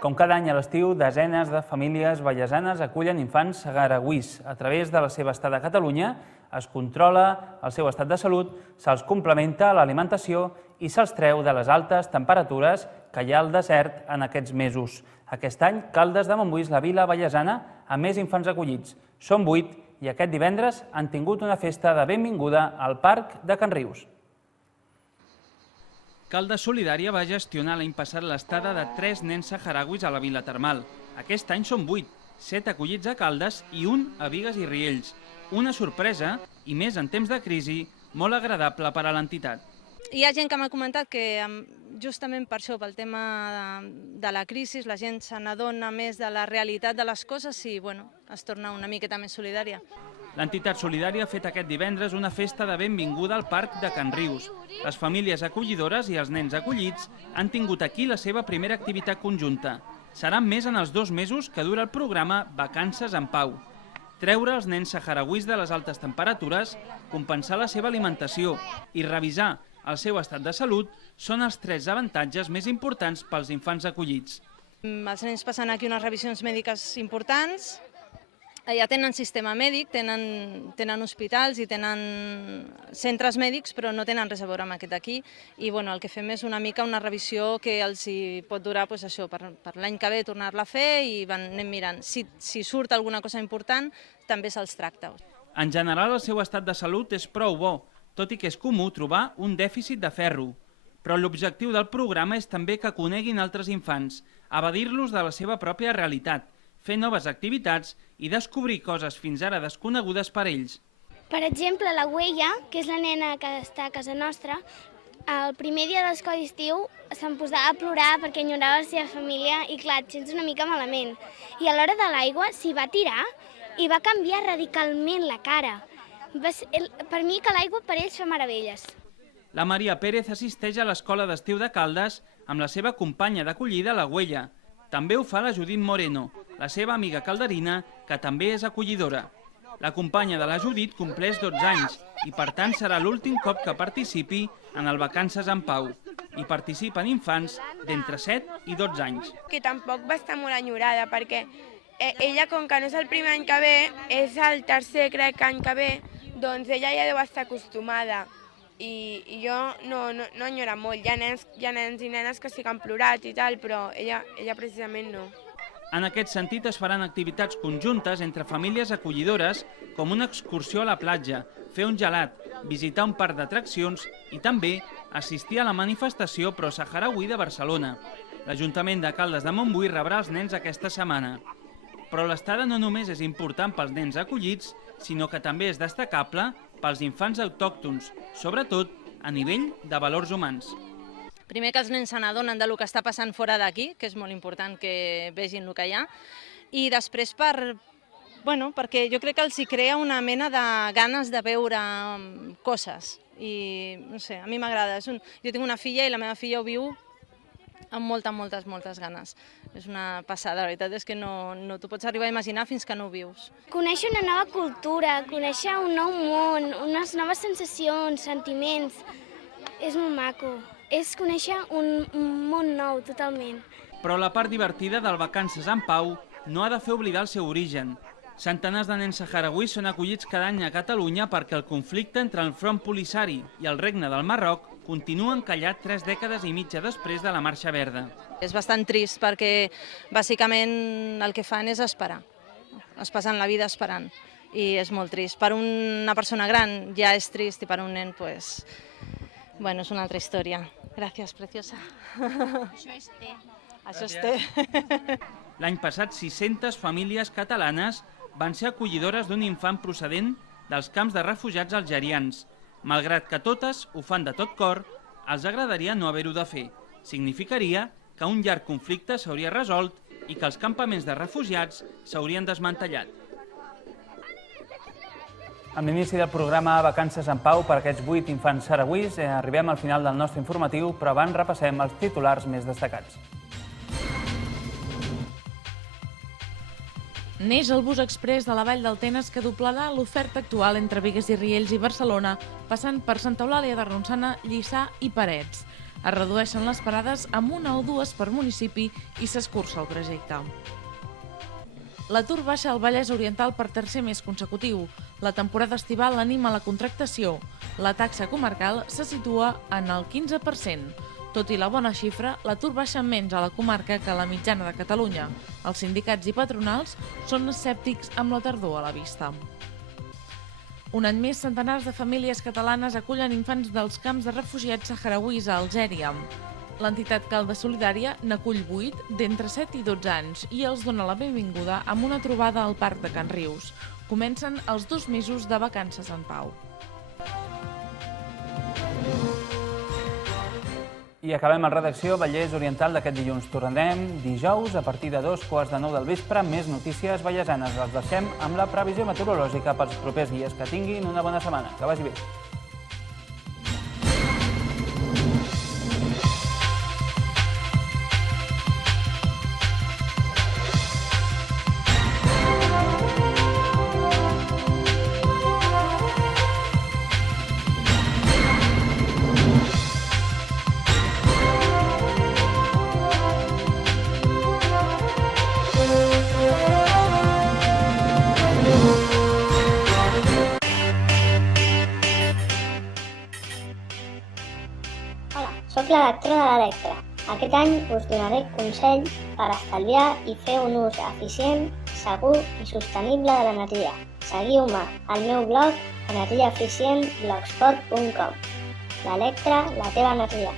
Com cada any a l'estiu, desenes de famílies vallesanes acullen infants saharauís. A través de la seva estada a Catalunya es controla el seu estat de salut, se'ls complementa l'alimentació i se'ls treu de les altes temperatures que hi ha al desert en aquests mesos. Aquest any, Caldes de Montbui és la vila vallesana amb més infants acollits. Són 8 i aquest divendres han tingut una festa de benvinguda al Parc de Can Rius. Caldes Solidària va gestionar l'any passat l'estada de 3 nens saharauis a la vila termal. Aquest any són 8, 7 acollits a Caldes i 1 a Bigues i Riells. Una sorpresa, i més en temps de crisi, molt agradable per a l'entitat. Hi ha gent que m'ha comentat que justament per això, pel tema de la crisi, la gent se n'adona més de la realitat de les coses i es torna una miqueta més solidària. L'entitat solidària ha fet aquest divendres una festa de benvinguda al Parc de Can Rius. Les famílies acollidores i els nens acollits han tingut aquí la seva primera activitat conjunta. Seran més en els 2 mesos que dura el programa Vacances en Pau. Treure els nens saharauís de les altes temperatures, compensar la seva alimentació i revisar el seu estat de salut són els 3 avantatges més importants pels infants acollits. Els nens passen aquí unes revisions mèdiques importants, ja tenen sistema mèdic, tenen hospitals i tenen centres mèdics, però no tenen res a veure amb aquest aquí. I el que fem és una mica una revisió que els pot durar per l'any que ve tornar-la a fer i anem mirant. Si surt alguna cosa important, també se'ls tracta. En general, el seu estat de salut és prou bo, tot i que és comú trobar un dèficit de ferro. Però l'objectiu del programa és també que coneguin altres infants, evadir-los de la seva pròpia realitat, fer noves activitats i descobrir coses fins ara desconegudes per ells. Per exemple, la Güella, que és la nena que està a casa nostra, el primer dia de l'escola d'estiu se'm posava a plorar perquè enyorava la seva família i clar, et sents una mica malament. I a l'hora de l'aigua s'hi va tirar i va canviar radicalment la cara. Per mi que l'aigua per ells fa meravelles. La Maria Pérez assisteix a l'escola d'estiu de Caldes amb la seva companya d'acollida, la Güella. També ho fa la Judit Moreno, la seva amiga calderina, que també és acollidora. La companya de la Judit compleix 12 anys i per tant serà l'últim cop que participi en el Vacances en Pau. Hi participen infants d'entre 7 i 12 anys. Que tampoc va estar molt enyorada perquè ella, com que no és el primer any que ve, és el tercer, crec, any que ve, doncs ella ja deu estar acostumada. I jo no enyora molt. Hi ha nens i nenes que sí que han plorat i tal, però ella precisament no. En aquest sentit es faran activitats conjuntes entre famílies acollidores com una excursió a la platja, fer un gelat, visitar un parc d'atraccions i també assistir a la manifestació pro-saharaui de Barcelona. L'Ajuntament de Caldes de Montbui rebrà els nens aquesta setmana. Però l'estada no només és important pels nens acollits, sinó que també és destacable pels infants autòctons, sobretot a nivell de valors humans. Primer que els nens se n'adonen del que està passant fora d'aquí, que és molt important que vegin el que hi ha, i després perquè jo crec que els hi crea una mena de ganes de veure coses. I no sé, a mi m'agrada. Jo tinc una filla i la meva filla ho viu amb moltes ganes. És una passada, la veritat és que no t'ho pots arribar a imaginar fins que no ho vius. Conèixer una nova cultura, conèixer un nou món, unes noves sensacions, sentiments, és molt maco. És conèixer un món nou, totalment. Però la part divertida del Vacances en Pau no ha de fer oblidar el seu origen. Centenars de nens saharauis són acollits cada any a Catalunya perquè el conflicte entre el Front Polisari i el Regne del Marroc continua encallat 3 dècades i mitja després de la Marxa Verda. És bastant trist perquè bàsicament el que fan és esperar. Es passen la vida esperant i és molt trist. Per una persona gran ja és trist i per un nen és una altra història. Gràcies, preciosa. Això és té. L'any passat 600 famílies catalanes van ser acollidores d'un infant procedent dels camps de refugiats algerians. Malgrat que totes ho fan de tot cor, els agradaria no haver-ho de fer. Significaria que un llarg conflicte s'hauria resolt i que els campaments de refugiats s'haurien desmantellat. Amb l'inici del programa Vacances en Pau per aquests 8 infants saharauís arribem al final del nostre informatiu, però abans repassem els titulars més destacats. Neix el bus exprés de la Vall del Tenes que doblarà l'oferta actual entre Bigues i Riells i Barcelona, passant per Santa Eulàlia de Ronçana, Lliçà i Parets. Es redueixen les parades amb 1 o 2 per municipi i s'escurça el trajecte. L'atur baixa al Vallès Oriental per tercer mes consecutiu. La temporada estival anima la contractació. La taxa comarcal se situa en el 15%. Tot i la bona xifra, l'atur baixa menys a la comarca que a la mitjana de Catalunya. Els sindicats i patronals són escèptics amb la tardor a la vista. Un any més, centenars de famílies catalanes acullen infants dels camps de refugiats saharauis a Algèria. L'entitat Calda Solidària n'acull 8 d'entre 7 i 12 anys i els dona la benvinguda amb una trobada al Parc de Can Rius. Comencen els 2 mesos de vacances en pau. I acabem a redacció Vallès Oriental d'aquest dilluns. Tornarem dijous a partir de 2:45 del vespre. Més notícies vallesanes. Les deixem amb la previsió meteorològica pels propers dies. Que tinguin una bona setmana. Que vagi bé. Soc la lectora de l'Electra. Aquest any us donaré consell per estalviar i fer un ús eficient, segur i sostenible de l'energia. Seguiu-me al meu blog energiaeficientblogspot.com. L'Electra, la teva energia.